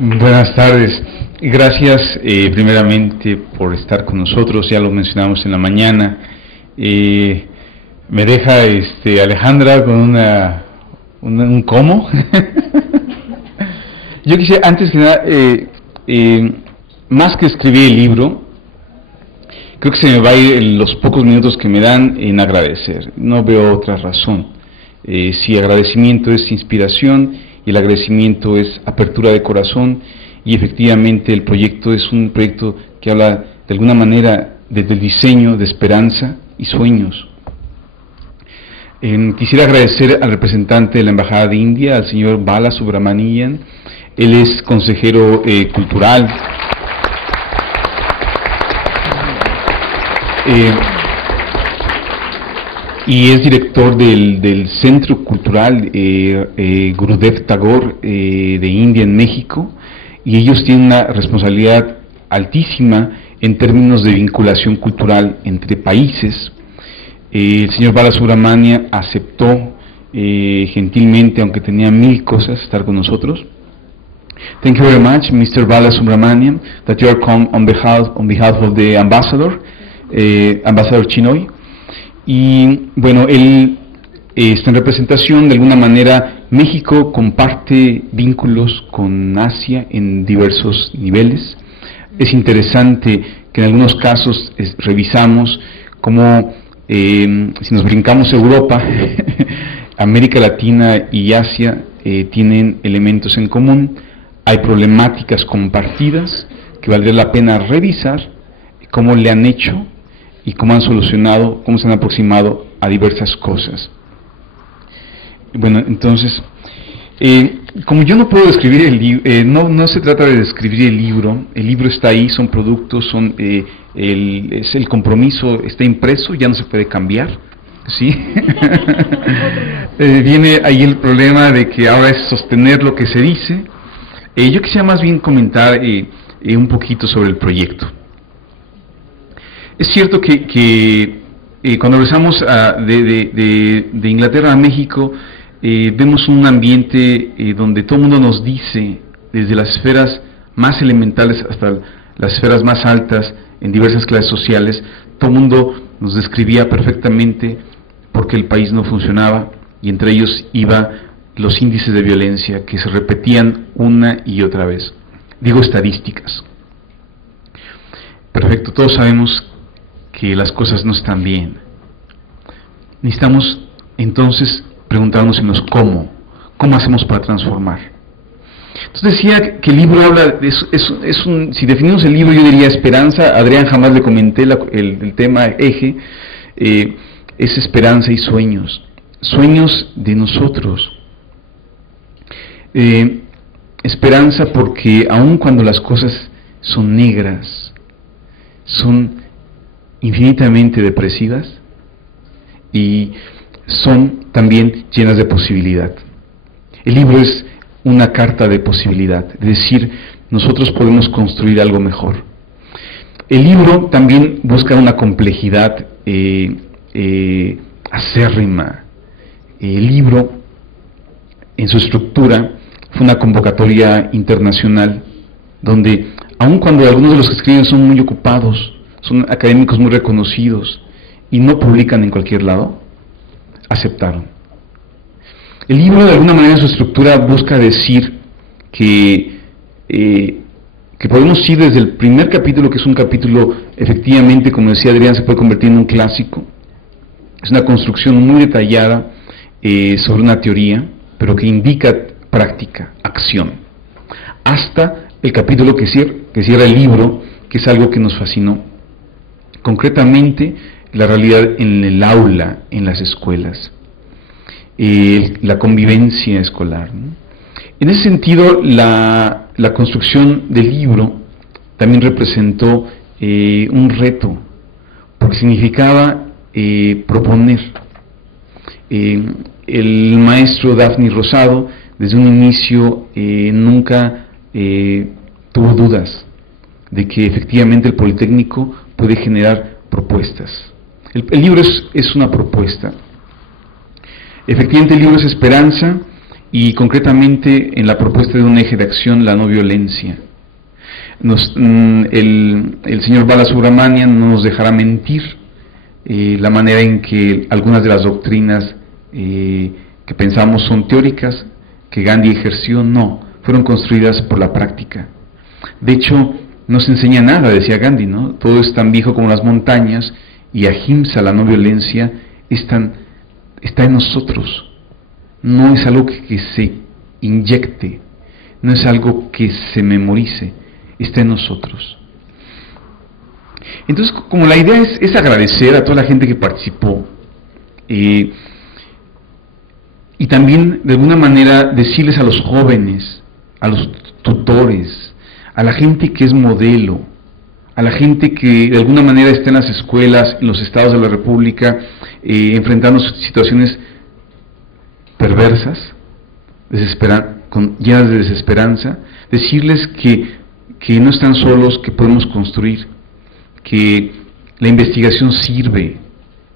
Buenas tardes. Gracias primeramente por estar con nosotros. Ya lo mencionamos en la mañana. Me deja Alejandra con un cómo. Yo quisiera, antes que nada, más que escribir el libro, creo que se me va a ir los pocos minutos que me dan en agradecer. No veo otra razón. Si agradecimiento es inspiración y el agradecimiento es apertura de corazón, y efectivamente el proyecto es un proyecto que habla de alguna manera desde el diseño de esperanza y sueños. Quisiera agradecer al representante de la Embajada de India, al señor Bala Subramanian. Él es consejero cultural. Y es director del Centro Cultural Gurudev Tagore de India en México, y ellos tienen una responsabilidad altísima en términos de vinculación cultural entre países. El señor Balasubramanian aceptó gentilmente, aunque tenía 1000 cosas, estar con nosotros. Thank you very much, Mr. Balasubramanian, that you are come on behalf of the ambassador, Ambassador Chinoy. Y bueno, él está en representación. De alguna manera México comparte vínculos con Asia en diversos niveles. Es interesante que en algunos casos revisamos cómo si nos brincamos Europa, América Latina y Asia tienen elementos en común. Hay problemáticas compartidas que valdría la pena revisar cómo le han hecho y cómo han solucionado, cómo se han aproximado a diversas cosas. Bueno, entonces, como yo no puedo describir el libro, no se trata de describir el libro está ahí, son productos, es el compromiso, está impreso, ya no se puede cambiar, ¿sí? Viene ahí el problema de que ahora es sostener lo que se dice. Yo quisiera más bien comentar un poquito sobre el proyecto. Es cierto que cuando regresamos de Inglaterra a México, vemos un ambiente donde todo el mundo nos dice, desde las esferas más elementales hasta las esferas más altas, en diversas clases sociales, todo el mundo nos describía perfectamente por qué el país no funcionaba, y entre ellos iba los índices de violencia que se repetían una y otra vez. Digo estadísticas. Perfecto, todos sabemos que las cosas no están bien. Necesitamos entonces preguntarnos cómo hacemos para transformar. Entonces decía que el libro habla, si definimos el libro, yo diría esperanza. Adrián, jamás le comenté el tema eje, es esperanza y sueños de nosotros. Esperanza porque aun cuando las cosas son negras, son infinitamente depresivas, y son también llenas de posibilidad. El libro es una carta de posibilidad, es decir, nosotros podemos construir algo mejor. El libro también busca una complejidad acérrima. El libro, en su estructura, fue una convocatoria internacional, donde aun cuando algunos de los que escriben son muy ocupados, son académicos muy reconocidos y no publican en cualquier lado, aceptaron. El libro, de alguna manera, en su estructura busca decir que podemos ir desde el primer capítulo, que es un capítulo, efectivamente, como decía Adrián, se puede convertir en un clásico. Es una construcción muy detallada sobre una teoría, pero que indica práctica, acción, hasta el capítulo que cierra el libro, que es algo que nos fascinó. Concretamente, la realidad en el aula, en las escuelas, la convivencia escolar, ¿no? En ese sentido, la construcción del libro también representó un reto, porque significaba proponer. El maestro Daphne Rosado, desde un inicio, nunca tuvo dudas de que efectivamente el Politécnico puede generar propuestas. El libro es una propuesta. Efectivamente, el libro es esperanza y concretamente en la propuesta de un eje de acción, la no violencia. El señor Balasubramanian no nos dejará mentir la manera en que algunas de las doctrinas que pensamos son teóricas, que Gandhi ejerció, no, fueron construidas por la práctica. De hecho, no se enseña nada, decía Gandhi, ¿no? Todo es tan viejo como las montañas, y ahimsa, la no violencia, está en nosotros. No es algo que se inyecte, no es algo que se memorice, está en nosotros. Entonces, como la idea es agradecer a toda la gente que participó, y también de alguna manera decirles a los jóvenes, a los tutores, a la gente que es modelo, a la gente que de alguna manera está en las escuelas, en los estados de la República, enfrentando situaciones perversas, llenas de desesperanza, decirles que no están solos, que podemos construir, que la investigación sirve,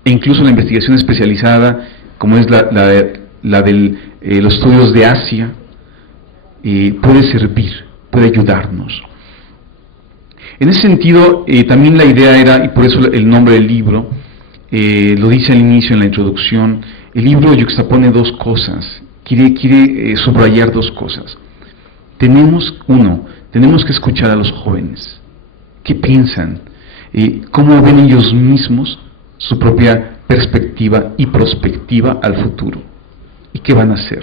e incluso la investigación especializada, como es la de los estudios de Asia, puede servir, puede ayudarnos. En ese sentido, también la idea era, y por eso el nombre del libro, lo dice al inicio en la introducción, el libro yuxtapone dos cosas, quiere subrayar dos cosas. Tenemos que escuchar a los jóvenes. ¿Qué piensan? ¿Cómo ven ellos mismos su propia perspectiva y prospectiva al futuro? ¿Y qué van a hacer?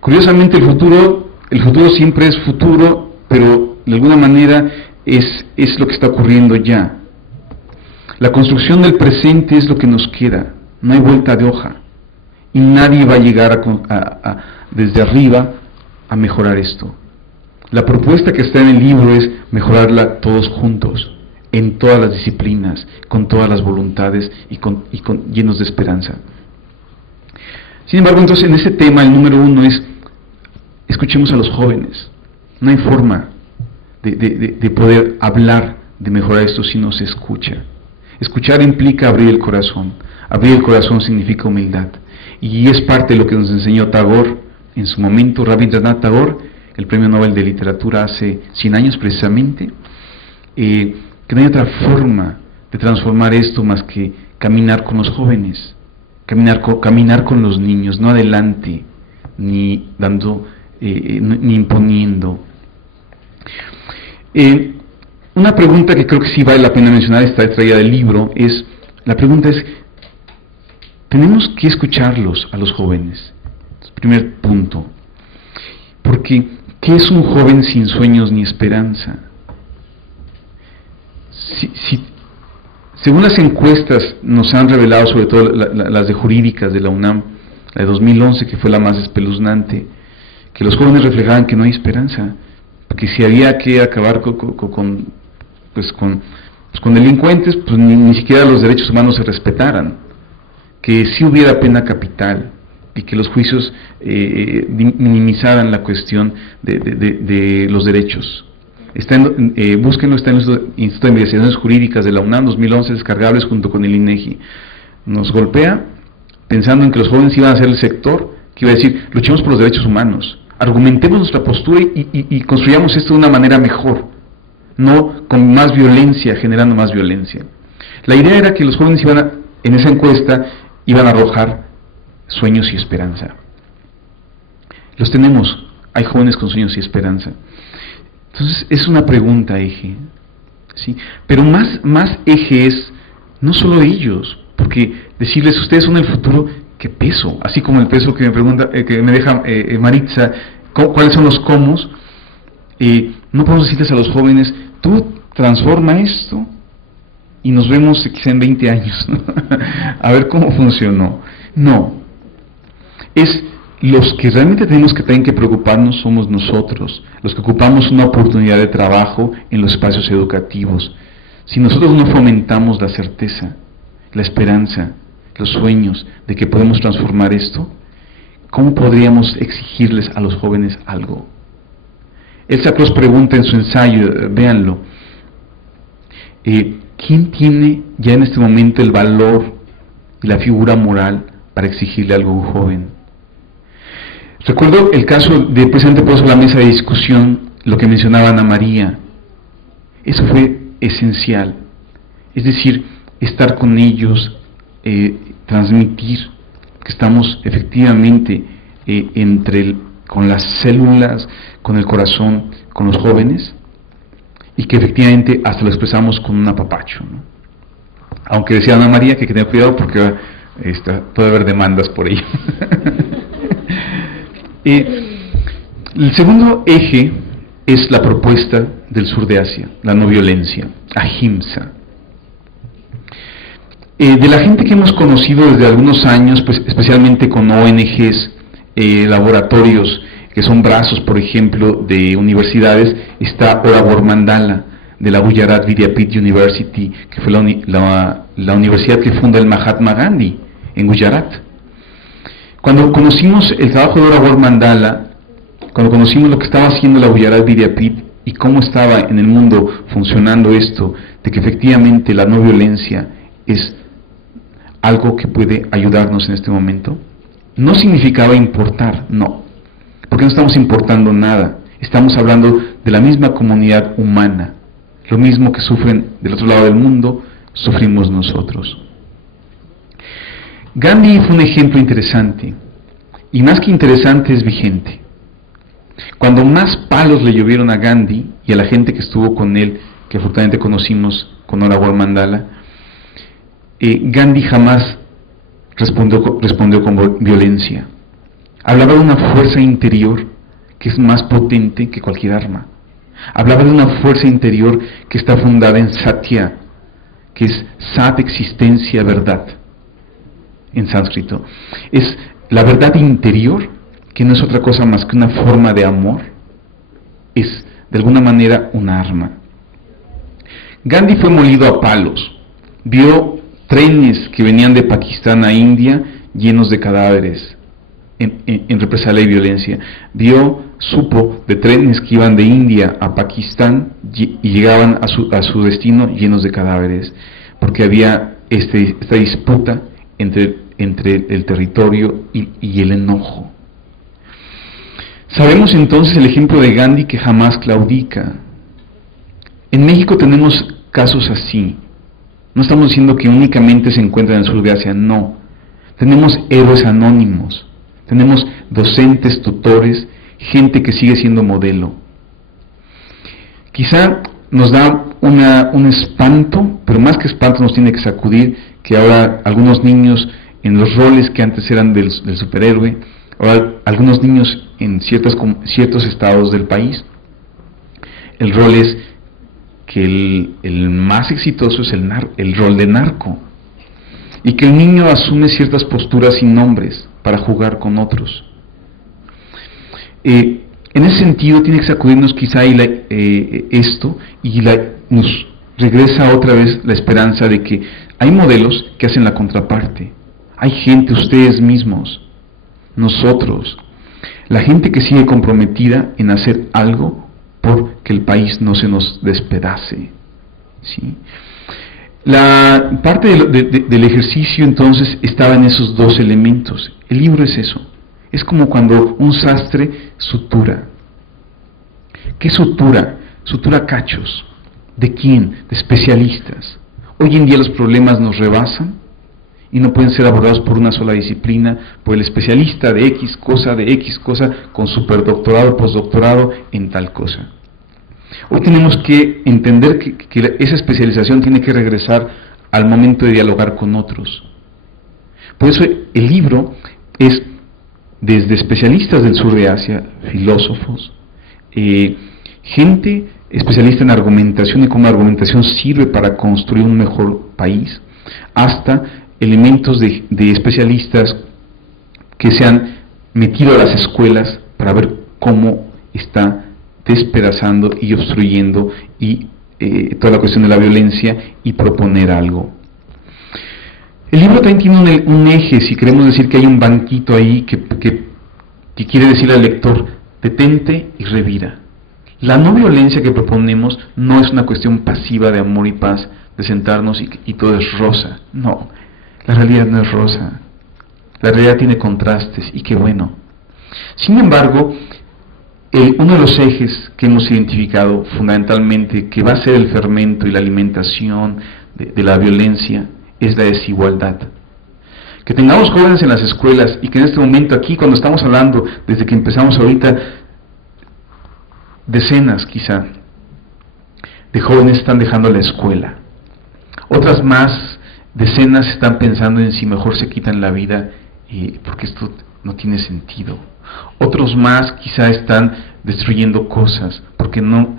Curiosamente, el futuro siempre es futuro, pero de alguna manera es lo que está ocurriendo ya. La construcción del presente es lo que nos queda, no hay vuelta de hoja, y nadie va a llegar desde arriba a mejorar esto. La propuesta que está en el libro es mejorarla todos juntos, en todas las disciplinas, con todas las voluntades y llenos de esperanza. Sin embargo, entonces en ese tema el número 1 es: escuchemos a los jóvenes. No hay forma de poder hablar de mejorar esto si no se escucha. Escuchar implica abrir el corazón. Abrir el corazón significa humildad. Y es parte de lo que nos enseñó Tagore en su momento, Rabindranath Tagore, el premio Nobel de Literatura hace 100 años precisamente, que no hay otra forma de transformar esto más que caminar con los jóvenes, caminar con los niños, no adelante, ni dando, ni imponiendo. Una pregunta que creo que sí vale la pena mencionar, está extraída del libro, la pregunta es: tenemos que escucharlos a los jóvenes. Primer punto. Porque, ¿qué es un joven sin sueños ni esperanza? Según las encuestas nos han revelado, sobre todo las de jurídicas de la UNAM, la de 2011, que fue la más espeluznante, que los jóvenes reflejaban que no hay esperanza, que si había que acabar con delincuentes, pues ni siquiera los derechos humanos se respetaran, que si hubiera pena capital y que los juicios minimizaran la cuestión de los derechos. Búsquenlo, está en el Instituto de Investigaciones Jurídicas de la UNAM, 2011, descargables junto con el INEGI. Nos golpea pensando en que los jóvenes iban a ser el sector que iba a decir: luchemos por los derechos humanos, argumentemos nuestra postura y construyamos esto de una manera mejor, no con más violencia, generando más violencia. La idea era que los jóvenes en esa encuesta iban a arrojar sueños y esperanza. Los tenemos, hay jóvenes con sueños y esperanza. Entonces es una pregunta eje, ¿sí? Pero más eje es no solo ellos, porque decirles: ustedes son el futuro, ¿qué peso? Así como el peso que me pregunta, que me deja Maritza, ¿cuáles son los cómo? No podemos decirles a los jóvenes: tú transforma esto y nos vemos quizá en 20 años, ¿no? A ver cómo funcionó. No, es los que realmente tenemos que preocuparnos somos nosotros, los que ocupamos una oportunidad de trabajo en los espacios educativos. Si nosotros no fomentamos la certeza, la esperanza, los sueños de que podemos transformar esto, ¿cómo podríamos exigirles a los jóvenes algo? Elsa Cross pregunta en su ensayo, véanlo, ¿quién tiene ya en este momento el valor y la figura moral para exigirle algo a un joven? Recuerdo el caso de precisamente por eso la mesa de discusión, lo que mencionaba Ana María. Eso fue esencial. Es decir, estar con ellos, transmitir que estamos efectivamente con las células, con el corazón, con los jóvenes, y que efectivamente hasta lo expresamos con un apapacho, ¿no? Aunque decía Ana María que hay que tener cuidado porque puede haber demandas por ello. El segundo eje es la propuesta del sur de Asia, la no violencia, ahimsa. De la gente que hemos conocido desde algunos años, pues especialmente con ONGs, laboratorios que son brazos, por ejemplo, de universidades, está Orafor Mandala, de la Gujarat Vidyapith University, que fue la universidad que funda el Mahatma Gandhi en Gujarat. Cuando conocimos el trabajo de Orafor Mandala, cuando conocimos lo que estaba haciendo la Gujarat Vidyapith y cómo estaba en el mundo funcionando esto, de que efectivamente la no violencia es algo que puede ayudarnos en este momento, no significaba importar, no, porque no estamos importando nada, estamos hablando de la misma comunidad humana, lo mismo que sufren del otro lado del mundo, sufrimos nosotros. Gandhi fue un ejemplo interesante, y más que interesante es vigente. Cuando más palos le llovieron a Gandhi y a la gente que estuvo con él, que afortunadamente conocimos con Orafor Mandala, Gandhi jamás respondió con violencia. Hablaba de una fuerza interior que es más potente que cualquier arma. Hablaba de una fuerza interior que está fundada en Satya, que es Sat, existencia, verdad, en sánscrito. Es la verdad interior, que no es otra cosa más que una forma de amor, es de alguna manera una arma. Gandhi fue molido a palos, vio trenes que venían de Pakistán a India llenos de cadáveres en represalia y violencia, supo de trenes que iban de India a Pakistán y llegaban a su destino llenos de cadáveres, porque había esta disputa entre el territorio y el enojo. Sabemos entonces el ejemplo de Gandhi que jamás claudica. En México tenemos casos así. No estamos diciendo que únicamente se encuentran en el sur de Asia, no. Tenemos héroes anónimos, tenemos docentes, tutores, gente que sigue siendo modelo. Quizá nos da un espanto, pero más que espanto nos tiene que sacudir que ahora algunos niños en los roles que antes eran del superhéroe, ahora algunos niños en ciertos estados del país, el rol es que el más exitoso es el rol de narco, y que el niño asume ciertas posturas sin nombres para jugar con otros. En ese sentido tiene que sacudirnos quizá esto y nos regresa otra vez la esperanza de que hay modelos que hacen la contraparte. Hay gente, ustedes mismos, nosotros, la gente que sigue comprometida en hacer algo por que el país no se nos despedace, ¿sí? La parte del ejercicio entonces estaba en esos dos elementos. El libro es eso. Es como cuando un sastre sutura. ¿Qué sutura? Sutura cachos. ¿De quién? De especialistas. Hoy en día los problemas nos rebasan y no pueden ser abordados por una sola disciplina, por el especialista de X cosa, con superdoctorado, postdoctorado en tal cosa. Hoy tenemos que entender que esa especialización tiene que regresar al momento de dialogar con otros. Por eso el libro es desde especialistas del sur de Asia, filósofos, gente especialista en argumentación y cómo la argumentación sirve para construir un mejor país, hasta elementos de especialistas que se han metido a las escuelas para ver cómo está despedazando y obstruyendo y toda la cuestión de la violencia y proponer algo. El libro también tiene un eje, si queremos decir que hay un banquito ahí que quiere decir al lector, detente y revira. La no violencia que proponemos no es una cuestión pasiva de amor y paz, de sentarnos y todo es rosa. No, la realidad no es rosa. La realidad tiene contrastes y qué bueno. Sin embargo, uno de los ejes que hemos identificado fundamentalmente que va a ser el fermento y la alimentación de la violencia es la desigualdad. Que tengamos jóvenes en las escuelas y que en este momento aquí, cuando estamos hablando, desde que empezamos ahorita, decenas quizá de jóvenes están dejando la escuela. Otras más, decenas están pensando en si mejor se quitan la vida porque esto no tiene sentido. Otros más quizá están destruyendo cosas porque no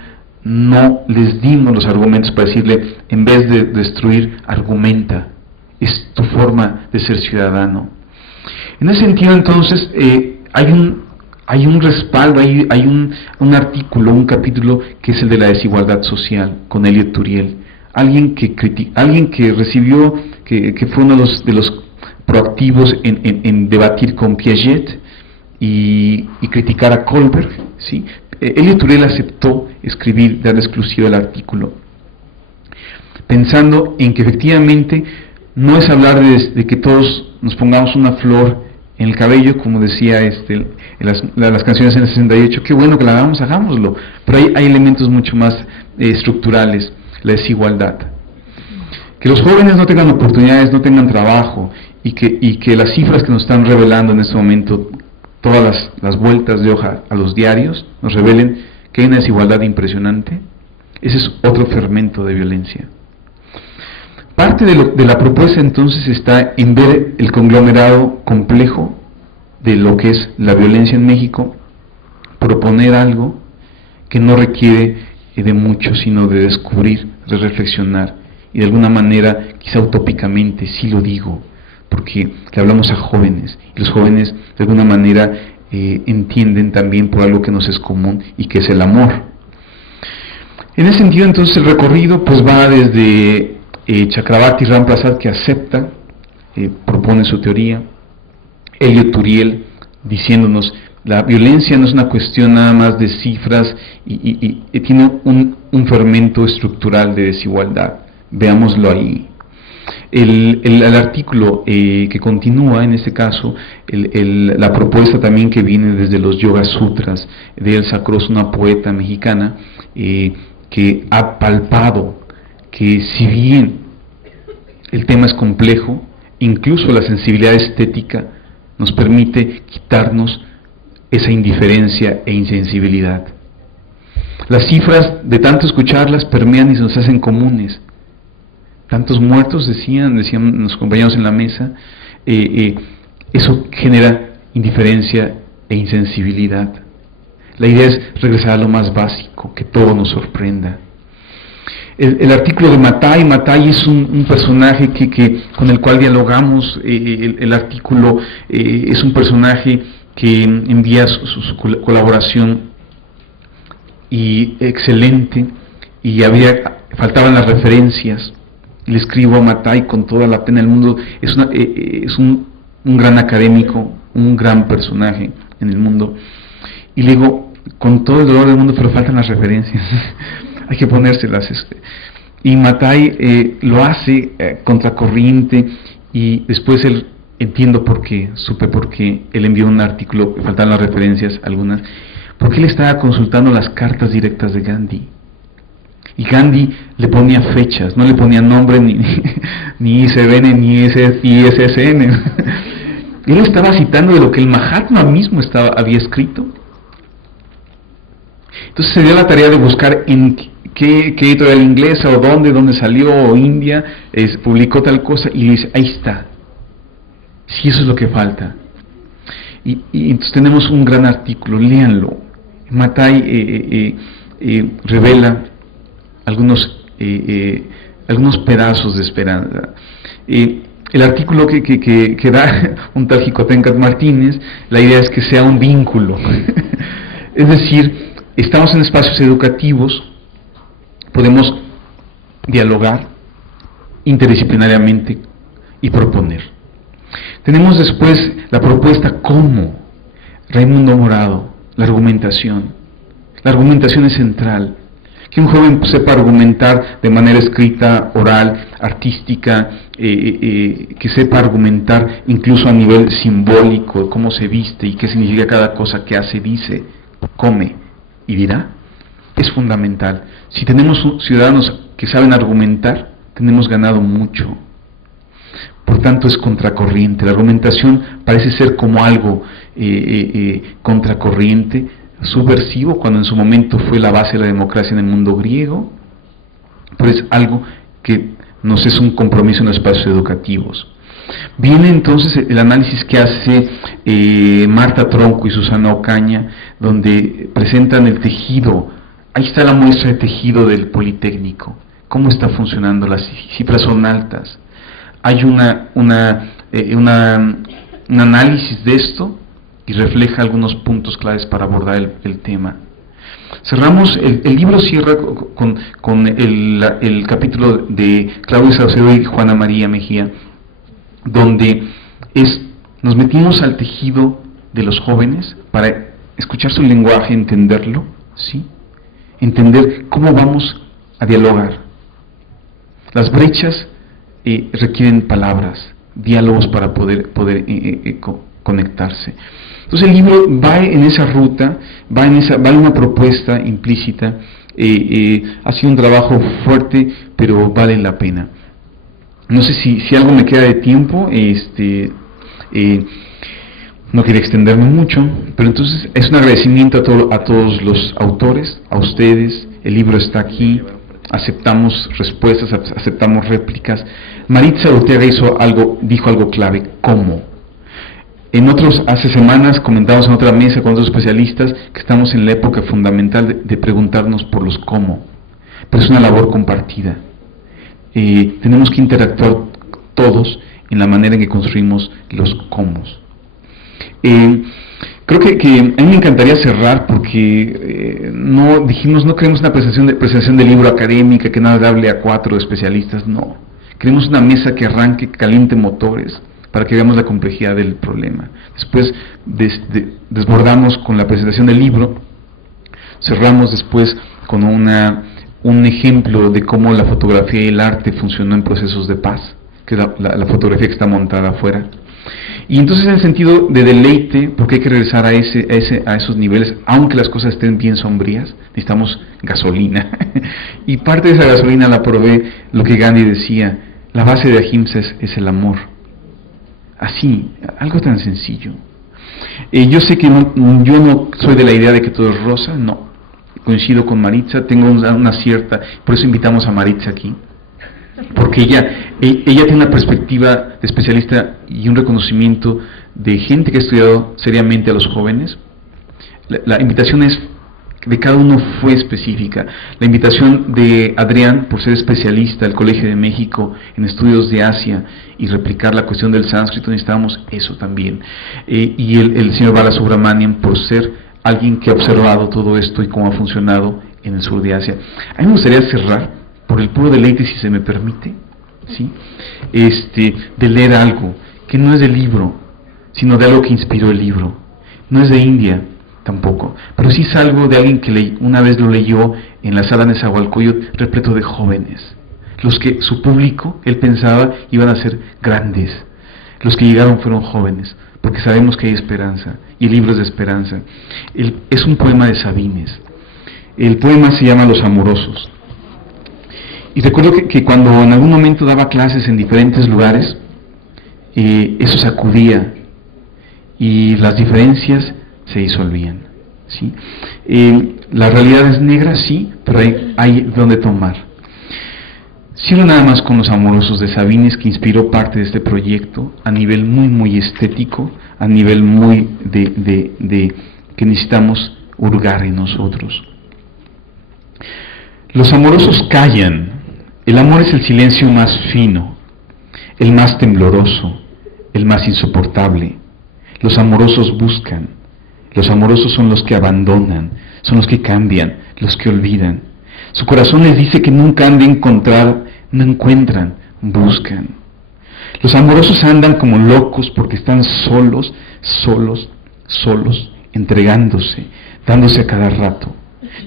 les dimos los argumentos para decirle, en vez de destruir, argumenta. Es tu forma de ser ciudadano. En ese sentido, entonces, hay un respaldo, hay un artículo, un capítulo que es el de la desigualdad social, con Elliot Turiel. Alguien que recibió, que fue uno de los proactivos en debatir con Piaget y criticar a Kohlberg, ¿sí? Elliot Turiel aceptó escribir, dar exclusiva el artículo, pensando en que efectivamente no es hablar de que todos nos pongamos una flor en el cabello, como decía en las canciones en el 68, qué bueno que la hagamos, hagámoslo, pero hay elementos mucho más estructurales, la desigualdad. Que los jóvenes no tengan oportunidades, no tengan trabajo, y que las cifras que nos están revelando en este momento, todas las vueltas de hoja a los diarios, nos revelen que hay una desigualdad impresionante. Ese es otro fermento de violencia. Parte de la propuesta entonces está en ver el conglomerado complejo de lo que es la violencia en México, proponer algo que no requiere de mucho, sino de descubrir, de reflexionar, y de alguna manera, quizá utópicamente, sí lo digo, porque le hablamos a jóvenes, y los jóvenes de alguna manera entienden también por algo que nos es común y que es el amor. En ese sentido entonces el recorrido pues va desde Chakrabarti Ram Prasad, que acepta, propone su teoría, Elliot Turiel diciéndonos la violencia no es una cuestión nada más de cifras y tiene un fermento estructural de desigualdad, veámoslo ahí. El artículo que continúa en este caso, la propuesta también que viene desde los Yoga Sutras de Elsa Cross, una poeta mexicana que ha palpado que si bien el tema es complejo, incluso la sensibilidad estética nos permite quitarnos esa indiferencia e insensibilidad. Las cifras, de tanto escucharlas, permean y se nos hacen comunes. Tantos muertos, decían los compañeros en la mesa, eso genera indiferencia e insensibilidad. La idea es regresar a lo más básico, que todo nos sorprenda. El artículo de Mattei es un personaje con el cual dialogamos. El artículo es un personaje que envía su colaboración y excelente, y faltaban las referencias. Le escribo a Mattei con toda la pena del mundo. Es un gran académico, un gran personaje en el mundo, y le digo con todo el dolor del mundo, pero faltan las referencias. Hay que ponérselas. Y Mattei lo hace contracorriente, y después él, supe por qué él envió un artículo, faltan las referencias algunas, porque él estaba consultando las cartas directas de Gandhi. Y Gandhi le ponía fechas, no le ponía nombre ni ISBN ni ISSN. Él estaba citando de lo que el Mahatma mismo había escrito. Entonces se dio la tarea de buscar en qué editorial inglesa o dónde salió, o India, publicó tal cosa, y le dice, ahí está. Sí, eso es lo que falta. Y entonces tenemos un gran artículo, léanlo. Mattei revela algunos pedazos de esperanza. El artículo que da un tal Jicotencat Martínez, la idea es que sea un vínculo. Es decir, estamos en espacios educativos, podemos dialogar interdisciplinariamente y proponer. Tenemos después la propuesta como Raimundo Morado, la argumentación. La argumentación es central. que un joven sepa argumentar de manera escrita, oral, artística, que sepa argumentar incluso a nivel simbólico, cómo se viste y qué significa cada cosa que hace, dice, come y dirá, es fundamental. Si tenemos ciudadanos que saben argumentar, tenemos ganado mucho. Por tanto, es contracorriente. La argumentación parece ser como algo contracorriente, subversivo, cuando en su momento fue la base de la democracia en el mundo griego, pero es algo que nos es un compromiso en los espacios educativos. Viene entonces el análisis que hace Marta Tronco y Susana Ocaña, donde presentan el tejido. Ahí está la muestra de tejido del Politécnico. ¿Cómo está funcionando? Las cifras son altas. Hay un análisis de esto y refleja algunos puntos claves para abordar el tema. Cerramos, el libro cierra con el capítulo de Claudio Saucedo y Juana María Mejía, donde nos metimos al tejido de los jóvenes para escuchar su lenguaje, entenderlo, ¿sí? Entender cómo vamos a dialogar. Las brechas requieren palabras, diálogos para poder conectarse. Entonces el libro va en esa ruta, va en una propuesta implícita. Ha sido un trabajo fuerte, pero vale la pena. No sé si algo me queda de tiempo, no quería extenderme mucho, pero entonces es un agradecimiento a todos los autores, a ustedes. El libro está aquí, aceptamos respuestas, aceptamos réplicas. Maritza Ortega dijo algo clave: ¿cómo? Hace semanas comentamos en otra mesa con otros especialistas que estamos en la época fundamental de preguntarnos por los cómo, pero es una labor compartida. Tenemos que interactuar todos en la manera en que construimos los cómo. Creo que a mí me encantaría cerrar porque no queremos una presentación de libro académica que nada hable a 4 especialistas, no. Queremos una mesa que arranque, que caliente motores, para que veamos la complejidad del problema. Después desbordamos con la presentación del libro, cerramos después con un ejemplo de cómo la fotografía y el arte funcionó en procesos de paz, que es la fotografía que está montada afuera. Y entonces, en el sentido de deleite, porque hay que regresar a esos niveles, aunque las cosas estén bien sombrías, necesitamos gasolina. Y parte de esa gasolina la provee lo que Gandhi decía: la base de Ahimsa es el amor. Así, algo tan sencillo. Yo sé que yo no soy de la idea de que todo es rosa, no. Coincido con Maritza, tengo una cierta, por eso invitamos a Maritza aquí, porque ella tiene una perspectiva de especialista y un reconocimiento de gente que ha estudiado seriamente a los jóvenes. La invitación de cada uno fue específica. La invitación de Adrián, por ser especialista del Colegio de México en estudios de Asia y replicar la cuestión del sánscrito, necesitábamos eso también. Y el señor Balasubramanian, por ser alguien que ha observado todo esto y cómo ha funcionado en el sur de Asia. A mí me gustaría cerrar, por el puro deleite, si se me permite, ¿sí? De leer algo que no es del libro, sino de algo que inspiró el libro. No es de India tampoco, pero sí es algo de alguien que una vez lo leyó en la sala de Nezahualcóyotl, repleto de jóvenes, los que su público, él pensaba, iban a ser grandes. Los que llegaron fueron jóvenes, porque sabemos que hay esperanza, y el libro es de esperanza. Es un poema de Sabines. El poema se llama Los Amorosos. Y recuerdo que cuando en algún momento daba clases en diferentes lugares, eso sacudía, y las diferencias se disolvían, ¿sí? La realidad es negra, sí, pero hay donde tomar. Cierro nada más con Los Amorosos de Sabines, que inspiró parte de este proyecto a nivel muy, muy estético, a nivel muy de que necesitamos hurgar en nosotros. Los amorosos callan. El amor es el silencio más fino, el más tembloroso, el más insoportable. Los amorosos buscan. Los amorosos son los que abandonan, son los que cambian, los que olvidan. Su corazón les dice que nunca han de encontrar, no encuentran, buscan. Los amorosos andan como locos porque están solos, entregándose, dándose a cada rato,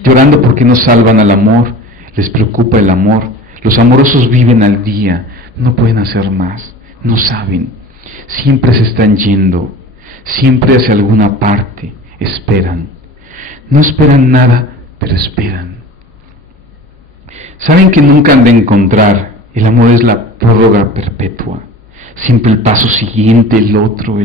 llorando porque no salvan al amor, les preocupa el amor. Los amorosos viven al día, no pueden hacer más, no saben, siempre se están yendo, siempre hacia alguna parte, esperan. No esperan nada, pero esperan. Saben que nunca han de encontrar, el amor es la prórroga perpetua. Siempre el paso siguiente, el otro.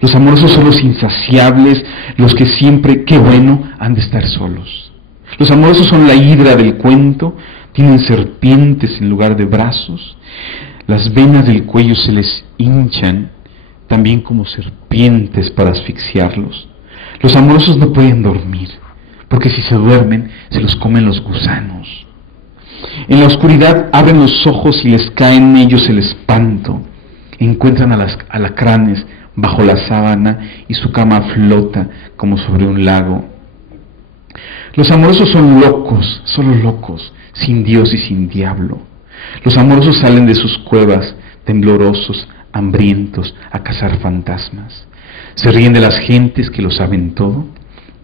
Los amorosos son los insaciables, los que siempre, qué bueno, han de estar solos. Los amorosos son la hidra del cuento, tienen serpientes en lugar de brazos, las venas del cuello se les hinchan, también como serpientes para asfixiarlos. Los amorosos no pueden dormir, porque si se duermen, se los comen los gusanos. En la oscuridad abren los ojos y les cae en ellos el espanto. Encuentran alacranes bajo la sábana y su cama flota como sobre un lago. Los amorosos son locos, solo locos, sin Dios y sin diablo. Los amorosos salen de sus cuevas, temblorosos, hambrientos, a cazar fantasmas. Se ríen de las gentes que lo saben todo,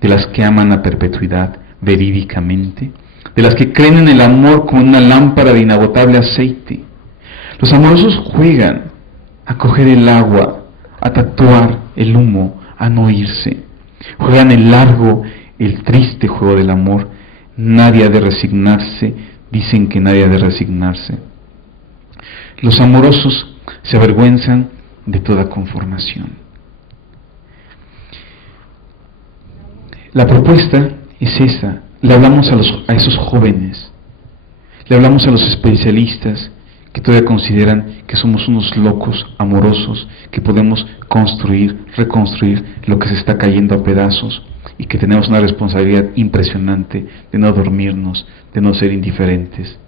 de las que aman a perpetuidad verídicamente, de las que creen en el amor como en una lámpara de inagotable aceite. Los amorosos juegan a coger el agua, a tatuar el humo, a no irse. Juegan el largo, el triste juego del amor. Nadie ha de resignarse, dicen que nadie ha de resignarse. Los amorosos se avergüenzan de toda conformación. La propuesta es esa. Le hablamos a esos jóvenes, le hablamos a los especialistas que todavía consideran que somos unos locos amorosos, que podemos construir, reconstruir lo que se está cayendo a pedazos y que tenemos una responsabilidad impresionante de no dormirnos, de no ser indiferentes.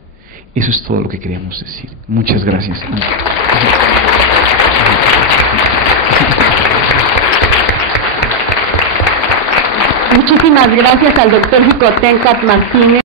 Eso es todo lo que queríamos decir. Muchas gracias. Muchísimas gracias al doctor Xicoténcatl Martínez.